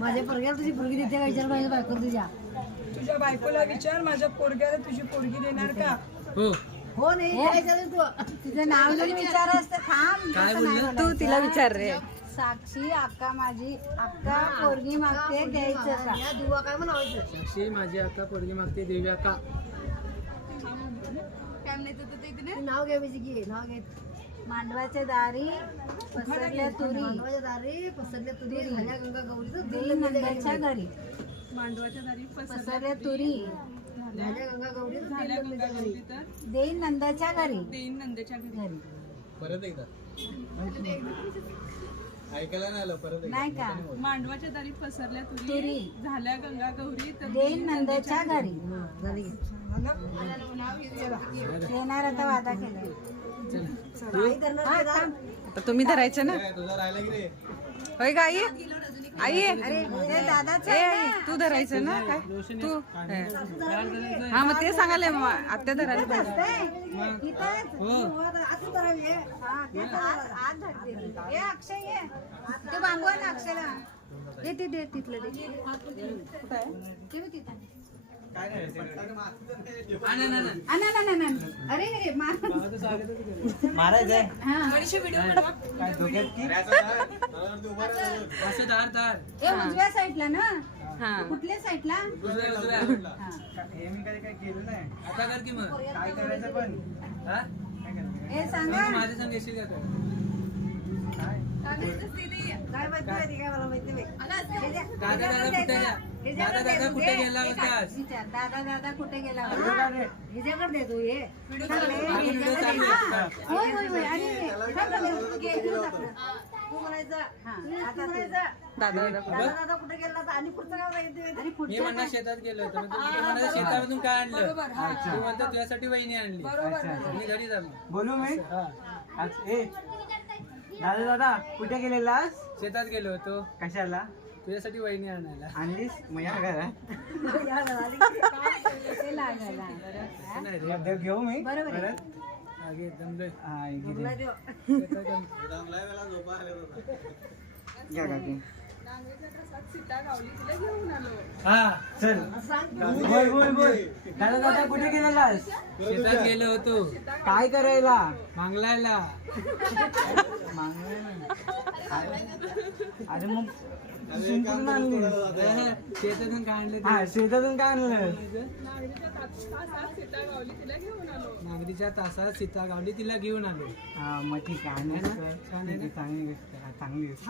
माझ्या पोरग्याला तुझी पोरगी देते का विचार पाहिजे बायको तुझ्या बायकोला विचार माझ्या पोरग्याला तुझी पोरगी देणार का? हो नाही तू तुझं नाव जरी विचारस तर थांब. काय तसं नाही बोलला? बोलायचं. तू तिला विचार रे. साक्षी अक्का माझी अक्का पोरगी मागते द्यायचं का? या दुवा काय म्हणायचं साक्षी माझी अक्का पोरगी मागते देऊया का? नाव घे म्हणजे की नाव घे मांडवाच्या दारी पसरल्या तुरी मानवाच्या दारी पसरल्या तुरी झाल्या गंगा गौरीचं देई नंदाच्या घरी मांडवाच्या दारी पसरल्या तुरी झाल्या गंगा गौरी देई नंदाच्या घरी देईन नंदेच्या घरी. परत एकदा ऐकायला नाही आलं. परत नाही का? मांडवाच्या दारी पसरल्या तुरी. तुरी झाल्या गंगा गौरी तर देई नंदाच्या घरी झाली देणार आता वादा केलाय. आई करणार हा, ते दार. थांब. आता तुम्ही धरायचं ना. तुझा राहिला की रे? होय का आई? आई अरे ते दादाचं ए आहे आई, ना. तू धरायचं ना काय तू हा मग ते सांगाले आत्या धरायला पाहिजे. असतंय. इथंच. असं करावी हे. हा, तेच आत धरते. ये अक्षय ये. ते बांगवा ना अक्षयला. दे तिथलं दे. कुठं आहे? ते बघ तिथं. अरे मारायचंय हा. काय धोक्यात की? असं धार धार ए, उजव्या साईडला ना हा कुठल्या साईडला उजव्या हा. हे मी काय केलं नाही. आता कर की मग काय करायचं पण हा? ए सांगा माझ्या संग येशील का तू? काय माहिती माहिती काय मला माहिती नाही. दादा दादा कुठे गेला होतास? विचार दादा कुठे गेला हिच्याकडे दे तू हे. होय होय होय आणि तू म्हणायचं हा. आता म्हणायचं दादा दादा दादा कुठे गेला तर आणि पुढचं गाव माहिती आणि मी पुढच्या म्हणणार शेतात गेलो होतो. मग तू म्हणणार शेतामधून काय आणलं? तू म्हणतो तुझ्यासाठी वहिनी आणली. मी घरी जातो. बोलू मी हा. आज ए दादा दादा कुठे गेलेलास? शेतात गेलो होतो कशाला तुझ्यासाठी वहिनी आणायला. आणलीस मग या घरात ते लागायला नाही रे. देव घेऊ मी बरोबर आहे. परत आगे दमलोय. हा, इथे दे. शेतात जाऊन. घ्या काकी सीता गावली तिला घेऊन आलो. हा चल बोल बोल बोल दादा दादा कुठे गेलेलास? शेतात गेलो होतो काय करायला? मागलायला. अरे मग कुठून आणलीस? शेतातून काय आणलं ते? हा शेतातून काय आणलं? सीता गावली तिला घेऊन आलो. नागरीच्या तासात सीता गावली तिला घेऊन आलो. हा मग ठीक आहे आणि छान आहे ना? चांगली गोष्ट चांगली गोष्ट